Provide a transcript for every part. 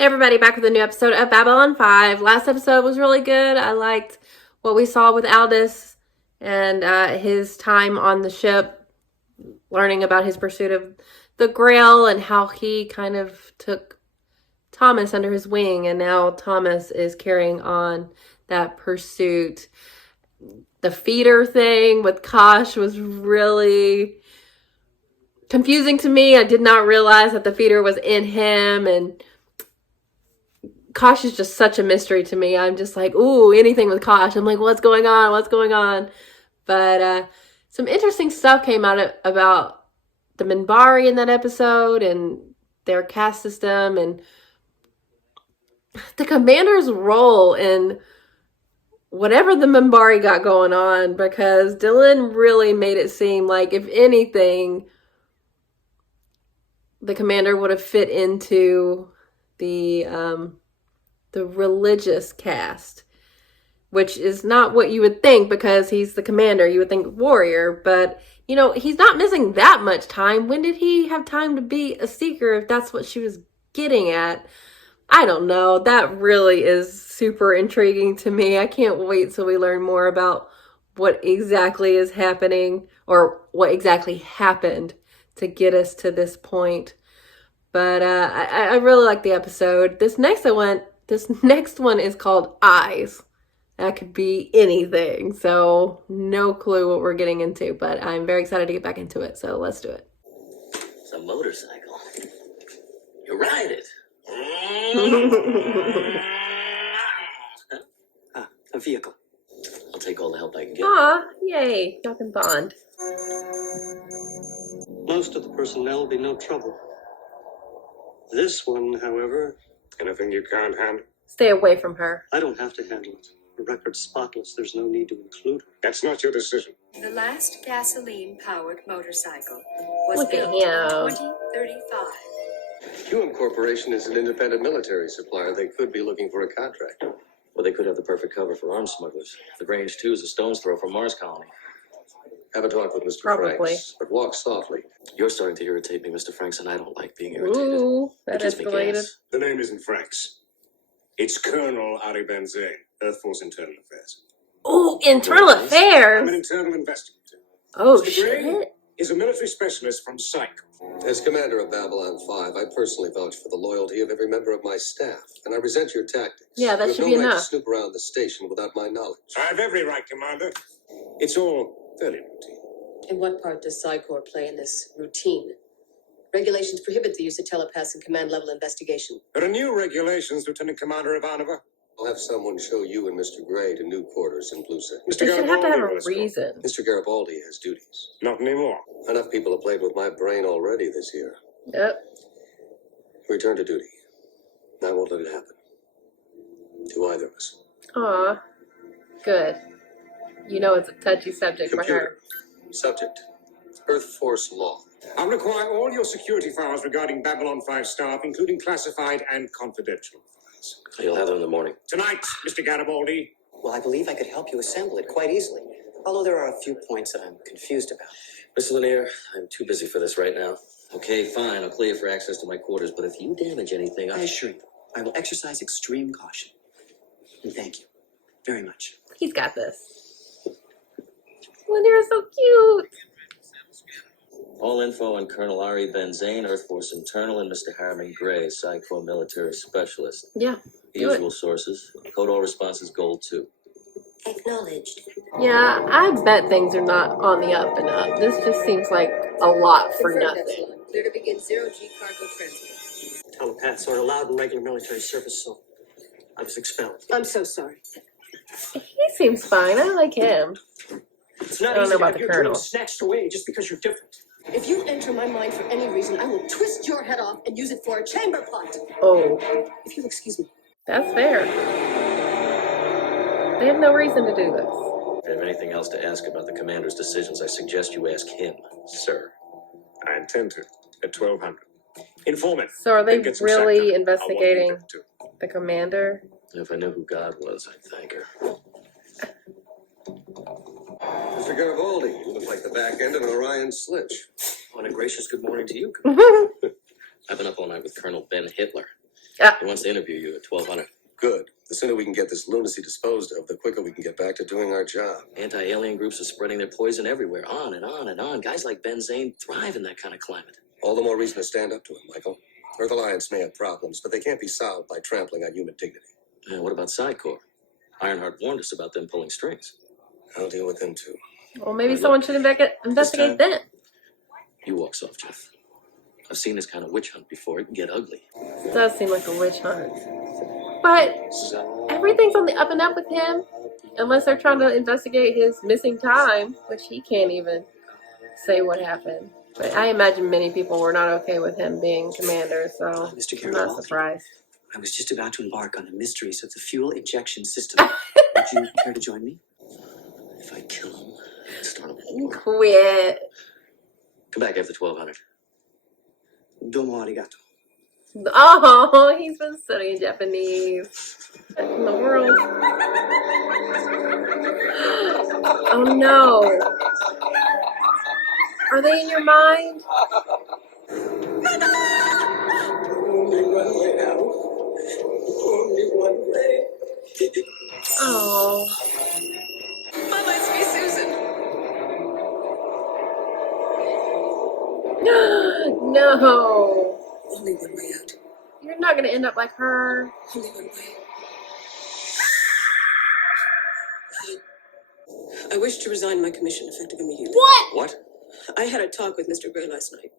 Hey everybody, back with a new episode of Babylon 5. Last episode was really good. I liked what we saw with Aldous and his time on the ship, learning about his pursuit of the Grail and how he kind of took Thomas under his wing, and now Thomas is carrying on that pursuit. The feeder thing with Kosh was really confusing to me. I did not realize that the feeder was in him, and Kosh is just such a mystery to me. I'm just like, ooh, anything with Kosh. I'm like, what's going on? What's going on? But some interesting stuff came out about the Minbari in that episode and their caste system and the commander's role in whatever the Minbari got going on, because Dylan really made it seem like, if anything, the commander would have fit into the religious caste, which is not what you would think because he's the commander. You would think warrior, but you know, he's not missing that much time. When did he have time to be a seeker if that's what she was getting at? I don't know. That really is super intriguing to me. I can't wait till we learn more about what exactly is happening or what exactly happened to get us to this point. But I really like the episode. This next one is called Eyes. That could be anything. So no clue what we're getting into, but I'm very excited to get back into it. So let's do it. It's a motorcycle. You ride it. A vehicle. I'll take all the help I can get. Aw, yay. Y'all can bond. Most of the personnel will be no trouble. This one, however... Anything you can't handle? Stay away from her. I don't have to handle it. The record's spotless. There's no need to include her. That's not your decision. The last gasoline-powered motorcycle was Look at built in him. 2035. QM Corporation is an independent military supplier. They could be looking for a contract. Well, they could have the perfect cover for arms smugglers. The Grange 2 is a stone's throw from Mars Colony. Have a talk with Mr. Probably. Franks, but walk softly. You're starting to irritate me, Mr. Franks, and I don't like being irritated. Ooh, that It gives me escalated. gas. The name isn't Franks. It's Colonel Ari Benzane, Earth Force Internal Affairs. Ooh, internal I'm an affairs. internal investigator. Oh, Mr. Gray shit. is a military specialist from Psi-Corp. As commander of Babylon 5, I personally vouch for the loyalty of every member of my staff, and I resent your tactics. Yeah, that you should have be no right enough. to snoop around the station without my knowledge. I have every right, Commander. It's all very routine. And what part does Psi-Corp play in this routine? Regulations prohibit the use of telepaths in command-level investigation. There are new regulations, Lieutenant Commander Ivanova. I'll have someone show you and Mr. Gray to new quarters in Blue Sector. Mr. They should have to have Garibaldi a will escort. reason. Mr. Garibaldi has duties. Not anymore. Enough people have played with my brain already this year. Yep. Return to duty. I won't let it happen. To either of us. Aw, good. You know it's a touchy subject for her. Computer. Subject. Earth Force Law. I'll require all your security files regarding Babylon 5 staff, including classified and confidential files. You'll have them in the morning. Tonight, Mr. Garibaldi. Well, I believe I could help you assemble it quite easily, although there are a few points that I'm confused about. Mr. Lanier, I'm too busy for this right now. Okay, fine, I'll clear you for access to my quarters, but if you damage anything, I assure you, I will exercise extreme caution. And thank you very much. He's got this. Lanier's so cute. All info on Colonel Ari Benzane, Earth Force Internal, and Mr. Harriman Gray, Psi-Corp Military Specialist. Yeah. The Do it. usual sources. Code all responses Gold 2. Acknowledged. Yeah, I bet things are not on the up and up. This just seems like a lot for Confirmed, nothing. Epsilon. Clear to begin zero-G cargo transport. Telepaths aren't allowed in regular military service, so I was expelled. I'm so sorry. He seems fine. I like him. It's not I don't easy know to about have the your colonel. dreams snatched away just because you're different. If you enter my mind for any reason, I will twist your head off and use it for a chamber pot. Oh, If you'll excuse me. that's fair. They have no reason to do this. If you have anything else to ask about the commander's decisions, I suggest you ask him, sir. I intend to. At 1200. Informant. So are they Then get some really sack time. investigating I want you to. the commander? If I knew who God was, I'd thank her. Mr. Garibaldi, you look like the back end of an Orion sledge. What a gracious good morning to you. I've been up all night with Colonel Ben Hitler. He wants to interview you at 1200. Good. The sooner we can get this lunacy disposed of, the quicker we can get back to doing our job. Anti-alien groups are spreading their poison everywhere, on and on and on. Guys like Ben Zane thrive in that kind of climate. All the more reason to stand up to him, Michael. Earth Alliance may have problems, but they can't be solved by trampling on human dignity. And what about Psi-Corp? Ironheart warned us about them pulling strings. I'll deal with them too. Well, maybe someone should investigate them. You walk soft, Jeff. I've seen this kind of witch hunt before. It can get ugly. It does seem like a witch hunt. But everything's on the up and up with him. Unless they're trying to investigate his missing time, which he can't even say what happened. But I imagine many people were not okay with him being commander, so Mr. I'm not Garibaldi, surprised. I was just about to embark on the mysteries of the fuel injection system. Would you care to join me? If I kill him, I'd start a war. Quit. Come back after 1200. Domo arigato. Oh, he's been studying Japanese. What in the world? Oh no. Are they in your mind? Only one way now. Only one way. Oh. My life's be Susan. No. Only one way out. You're not going to end up like her. Only one way. I wish to resign my commission effective immediately. What? What? I had a talk with Mr. Gray last night.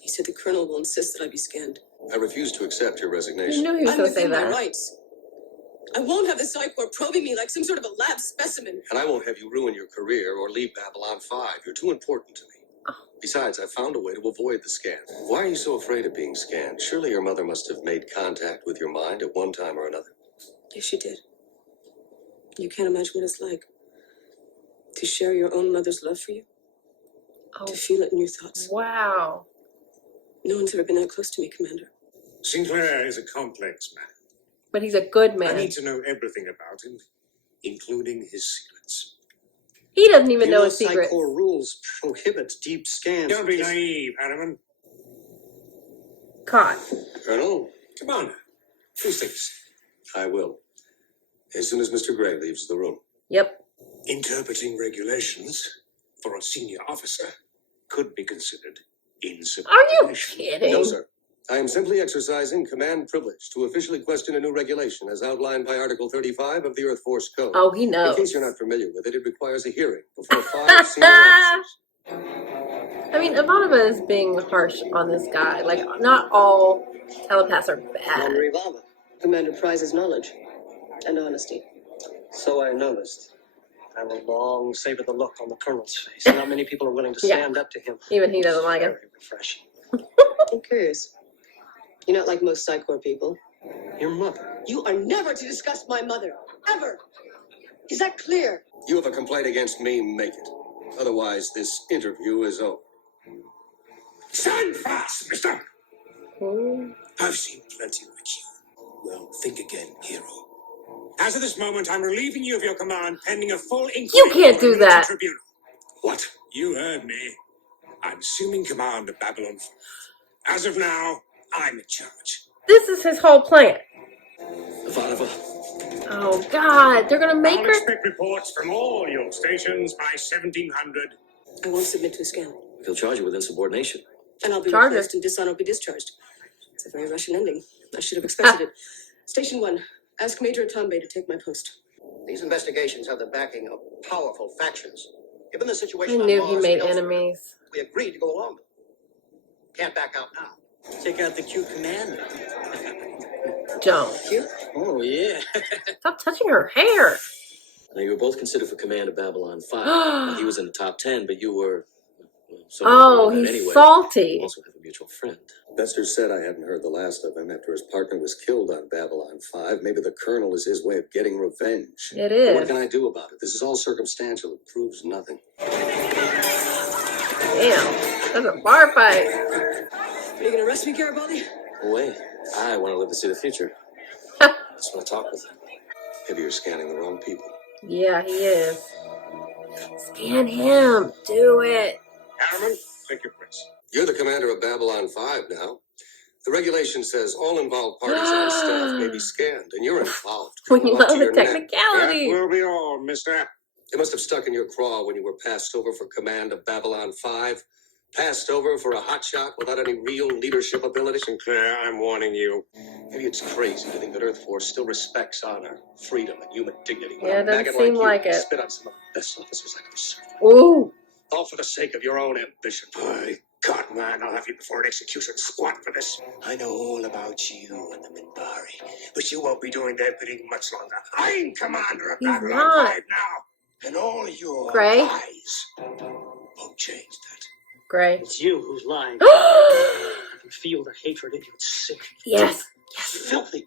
He said the colonel will insist that I be scanned. I refuse to accept your You resignation. knew he was I'm going to say within my that. rights. I won't have the Psi-Corp probing me like some sort of a lab specimen. And I won't have you ruin your career or leave Babylon 5. You're too important to me. Besides, I found a way to avoid the scan. Why are you so afraid of being scanned? Surely your mother must have made contact with your mind at one time or another. Yes, she did. You can't imagine what it's like to share your own mother's love for you, Oh, to feel it in your thoughts. wow. No one's ever been that close to me, Commander. Sinclair is a complex man. But he's a good I man. need to know everything about him, including his secrets. He doesn't even You know know his secrets. Psi-Corp rules prohibit deep scans. Don't be naive, Harriman. Caught. Colonel, Commander, two things. I will. As soon as Mr. Gray leaves the room. Yep. Interpreting regulations for a senior officer could be considered Are you insubordination. kidding? No, sir. I am simply exercising command privilege to officially question a new regulation as outlined by Article 35 of the Earth Force Code. Oh, he In knows. case you're not familiar with it, it requires a hearing before 5 senior officers. I mean, Ivanova is being harsh on this guy. Like, not all telepaths are bad. Commander Ivanova. Commander prizes knowledge and honesty. So I noticed. I will long savor the look on the colonel's face. Not many people are willing to Yeah. stand up to him. Even he doesn't like it. Very refreshing. I'm curious. You're not like most Psi-Corp people. Your mother. You are never to discuss my mother. Ever. Is that clear? You have a complaint against me, make it. Otherwise, this interview is over. Stand fast, mister! Ooh. I've seen plenty like you. Well, think again, hero. As of this moment, I'm relieving you of your command pending a full inquiry. You can't before do a military that. Tribunal. What? You heard me. I'm assuming command of Babylon 5. As of now, I'm in charge. This is his whole plan. Ivanova, Oh, God. They're going to make I'll her. expect reports from all your stations by 1700. I won't submit to a scan. he'll charge you with insubordination. And I'll be Charge her. replaced and dishonorably discharged. It's a very Russian ending. I should have expected it. Station 1. Ask Major Atambe to take my post. These investigations have the backing of powerful factions. Given the I situation on knew he Mars made and elsewhere, enemies. we agreed to go along with it. Can't back out now. Check out the cute commander. Don't. Oh, yeah. Stop touching her hair. Now, you were both considered for command of Babylon 5. Now, he was in the top 10, but you were... well, Oh, someone he's anyway. salty. You also have a mutual friend. Bester said I hadn't heard the last of him after his partner was killed on Babylon 5. Maybe the Colonel is his way of getting revenge. It But what is. can I do about it? This is all circumstantial. It proves nothing. Damn. That's a bar fight. Are you going to arrest me, Garibaldi? Oh, wait. I want to live to see the future. Ha. I just want to talk with him. Maybe you're scanning the wrong people. Yeah, he is. Scan him. Do it. Harriman, take your place. You're the commander of Babylon 5 now. The regulation says all involved parties on staff may be scanned, and you're involved. We Colonel, up to love the your neck. That technicality. will be all, mister. It must have stuck in your craw when you were passed over for command of Babylon 5. Passed over for a hotshot without any real leadership ability. Sinclair, I'm warning you. Maybe it's crazy to think that Earth Force still respects honor, freedom, and human dignity. when Yeah, a it doesn't maggot seem you like can it. spit on some of the best officers I ever served. Ooh. All for the sake of your own ambition. By God, man, I'll have you before an execution squad for this. I know all about you and the Minbari. But you won't be doing their bidding much longer. I'm commander of He's Babylon not. 5 now. And all your Gray. lies won't change that. Gray. It's you who's lying. I can feel the hatred in you. It's sick. Yes. Filthy.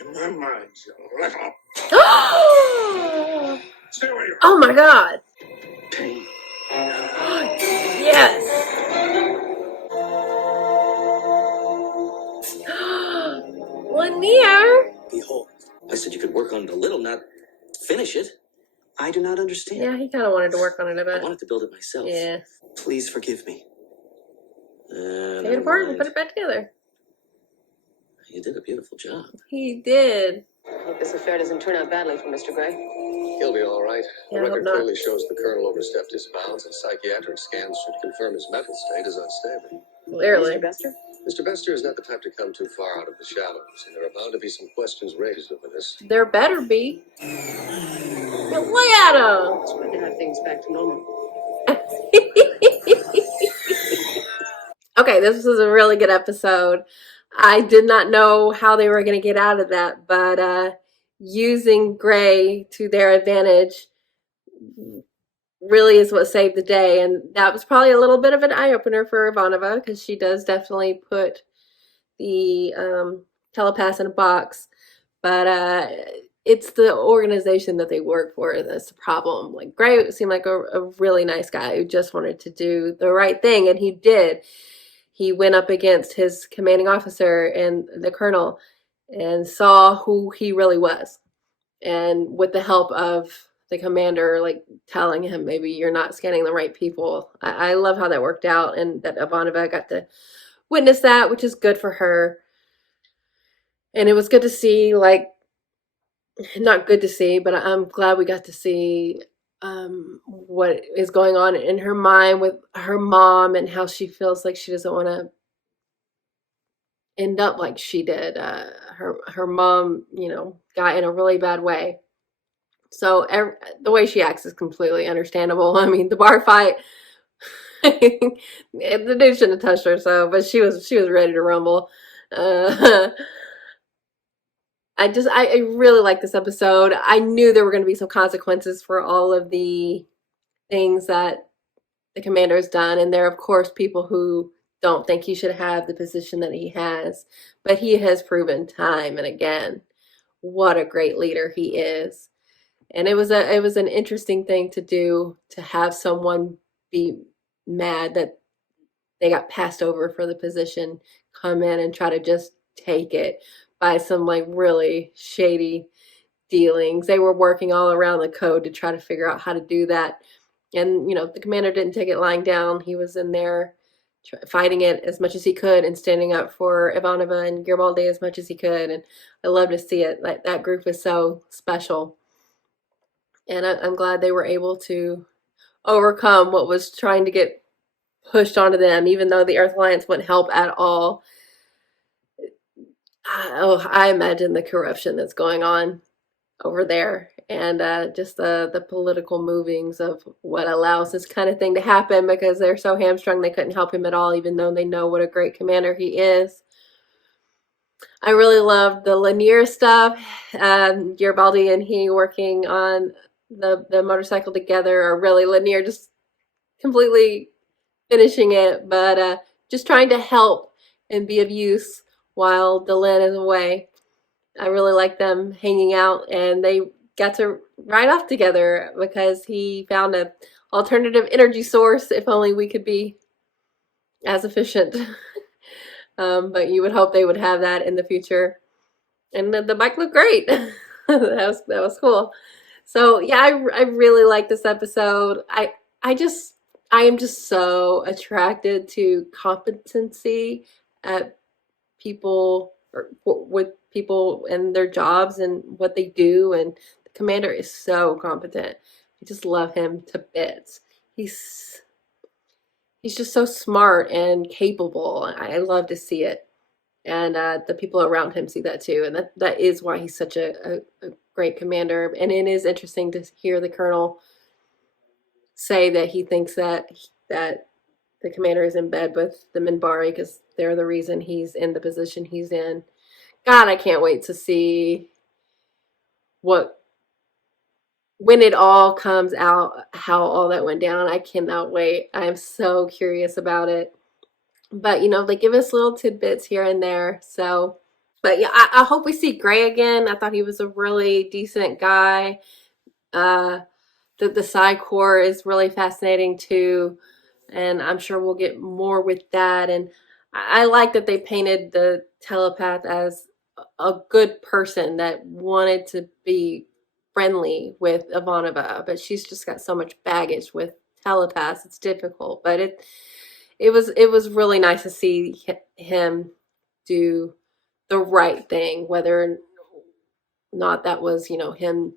In my mind, you little. Oh Stay where you are. my God. Pain. Yes. Lanier. Behold. I said you could work on it a little, not finish it. I do not understand. Yeah, he kind of wanted to work on it a I bit. wanted to build it myself. Yeah. Please forgive me. Take it apart and put it back together. You did a beautiful job. He did. Hope this affair doesn't turn out badly for Mr. Gray. He'll be all right. Yeah, I The hope record not. clearly shows the colonel overstepped his bounds, and psychiatric scans should confirm his mental state is unstable. Clearly. Mr. Bester? Mr. Bester is not the type to come too far out of the shadows, and there are bound to be some questions raised over this. There better be. Look at him. It's good to have things back to normal. Okay, this was a really good episode. I did not know how they were going to get out of that, but using Gray to their advantage really is what saved the day. And that was probably a little bit of an eye-opener for Ivanova, because she does definitely put the telepath in a box. But it's the organization that they work for that's the problem. Like, Gray seemed like a really nice guy who just wanted to do the right thing, and he did. He went up against his commanding officer and the colonel and saw who he really was. And with the help of the commander, like, telling him, maybe you're not scanning the right people. I love how that worked out, and that Ivanova got to witness that, which is good for her. And it was good to see, like, not good to see, but I'm glad we got to see what is going on in her mind with her mom, and how she feels like she doesn't want to end up like she did. Her mom, got in a really bad way. So the way she acts is completely understandable. I mean, the bar fight, the dude shouldn't have touched her, but she was ready to rumble. I really like this episode. I knew there were going to be some consequences for all of the things that the commander has done. And there are, of course, people who don't think he should have the position that he has. But he has proven time and again what a great leader he is. And it was an interesting thing to do, to have someone be mad that they got passed over for the position, come in and try to just take it by some, like, really shady dealings. They were working all around the code to try to figure out how to do that. And, the commander didn't take it lying down. He was in there fighting it as much as he could and standing up for Ivanova and Garibaldi as much as he could. And I love to see it. Like, that group is so special. And I'm glad they were able to overcome what was trying to get pushed onto them, even though the Earth Alliance wouldn't help at all. I imagine the corruption that's going on over there, and just the political movings of what allows this kind of thing to happen, because they're so hamstrung they couldn't help him at all, even though they know what a great commander he is. I really loved the Lanier stuff. Garibaldi and he working on the motorcycle together, or really Lanier just completely finishing it, but just trying to help and be of use while Delenn is away. I really like them hanging out, and they got to ride off together because he found an alternative energy source. If only we could be as efficient. But you would hope they would have that in the future. And the bike looked great. that was cool. So yeah, I really like this episode. I am just so attracted to competency at people or with people and their jobs and what they do, and the commander is so competent. I just love him to bits. He's just so smart and capable. I love to see it, and the people around him see that too, and that is why he's such a great commander. And it is interesting to hear the colonel say that he thinks that the commander is in bed with the Minbari because they're the reason he's in the position he's in. God, I can't wait to see when it all comes out, how all that went down. I cannot wait. I'm so curious about it. But, they give us little tidbits here and there. So, but yeah, I hope we see Gray again. I thought he was a really decent guy. The Psi-Corp is really fascinating too. And I'm sure we'll get more with that. And I like that they painted the telepath as a good person that wanted to be friendly with Ivanova, but she's just got so much baggage with telepaths. It's difficult, but it was really nice to see him do the right thing, whether or not that was, him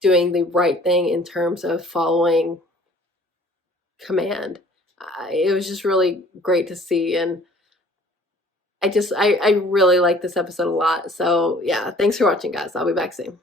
doing the right thing in terms of following command. It was just really great to see, and I really like this episode a lot. So yeah, thanks for watching, guys. I'll be back soon.